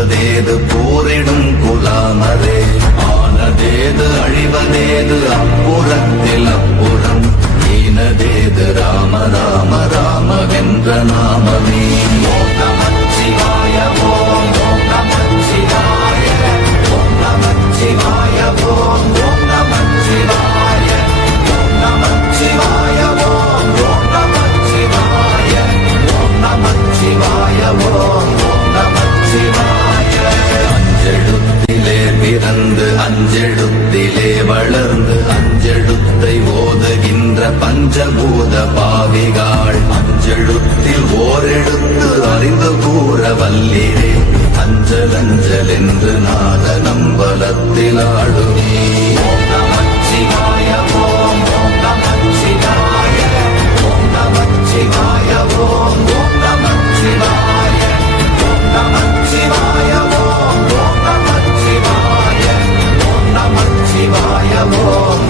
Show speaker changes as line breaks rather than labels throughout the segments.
புருவதேது போரிடும் குலாமரே ஆனதேது அழிவதேது அப்புறத்தில் அப்புறம் ஈனதேது ராம ராம ராமவென்ற நாமமே. ஓரெழுத்து அறிந்து கூற வல்லிரே அஞ்சல் அஞ்சல் என்று நாத நம்பலத்தில் ஆடுமே ஓம்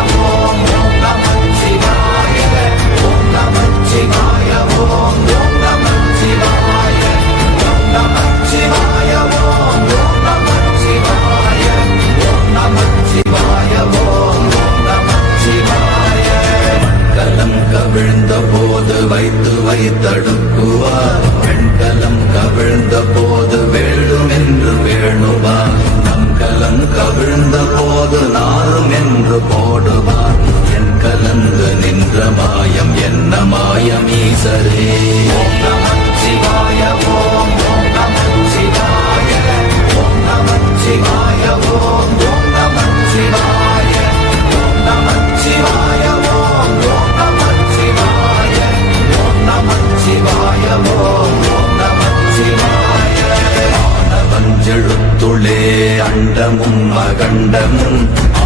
ஆனவஞ்செழுத்துளே அண்டமும் அகண்டமும்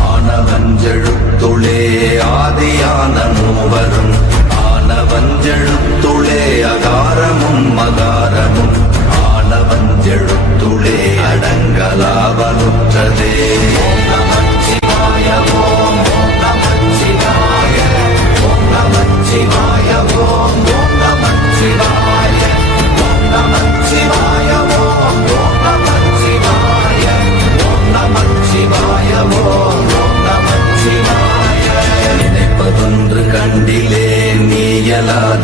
ஆனவஞ்செழுத்துளே ஆதியான மூவரும் ஆனவஞ்செழு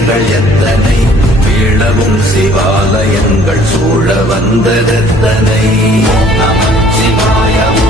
வீழ்கள் எத்தனை? வீழவும் சிவாலயங்கள் சூழ வந்ததெத்தனை? நமச்சிவாயமும்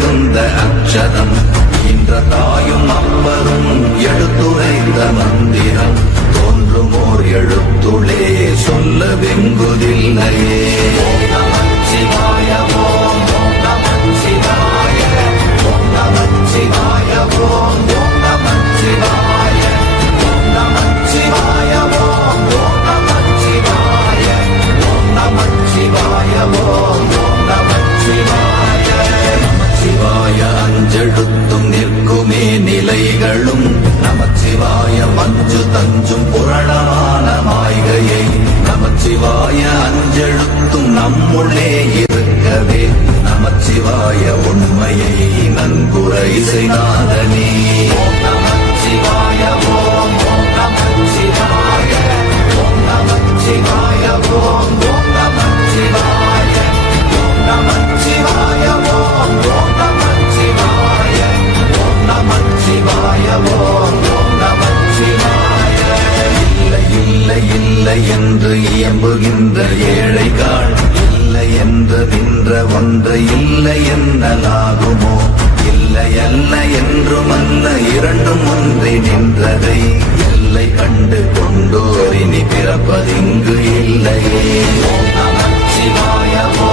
எழுந்த அக்ஷரம் இன்ற தாயும் அப்பரும் எழுத்துரைந்த மந்திரம். தோன்றுமோர் எழுத்துளே சொல்ல வெங்குதில்லையே சிவாய ஓம் சிவாய சிவாய ஓம் சிவாய சிவாய தோன்றி நின்றதை எல்லை கண்டு கொண்டோரினி பிறப்பதிங்கு இல்லையே. நமச்சிவாயமோ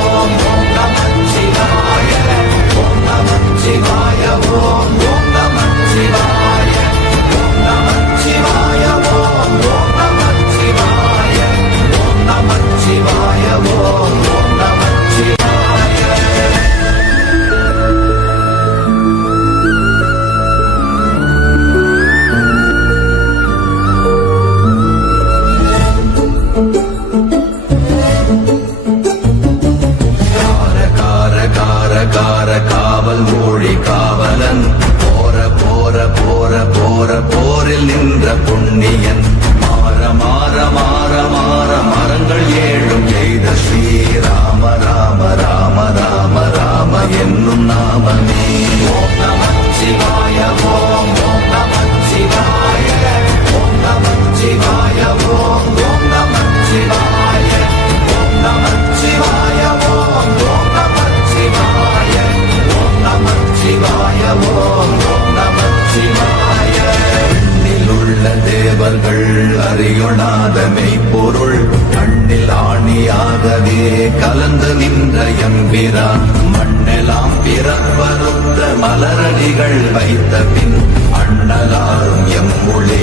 கலந்து நின்ற எம்பிரான் மண்ணெல்லாம் பிறப்பறுத்த மலரடிகள் வைத்த பின் அண்ணலாரும் எம்முளே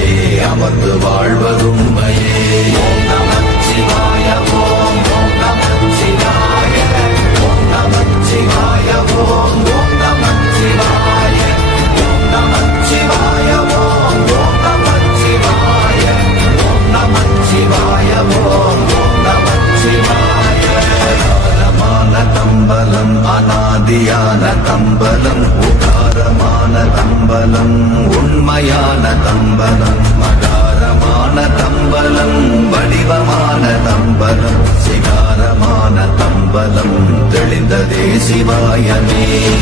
அமர்ந்து வாழ்வதும்மையே ஓம் நமச்சிவாய ஓம் நமச்சிவாய நமச்சிவாய ஓம் சிவாயமே.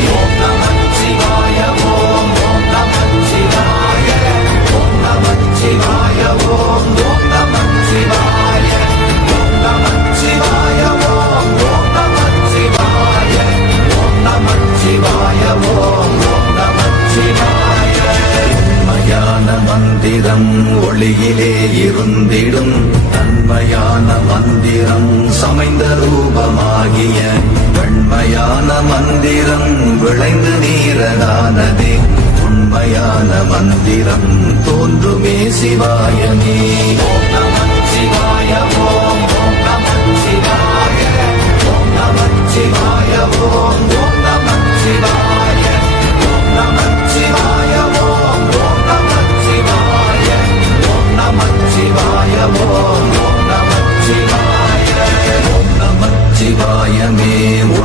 மந்திரம் விளைந்து நீரதானதே உண்மையான மந்திரம் தோன்றுமே சிவாயமே ஓம் நமச்சிவாய ஓம் ஓம் நமச்சிவாய ஓம் சிவாய ஓம் ஓம் நமச்சிவாய ஓம் நமச்சிவாய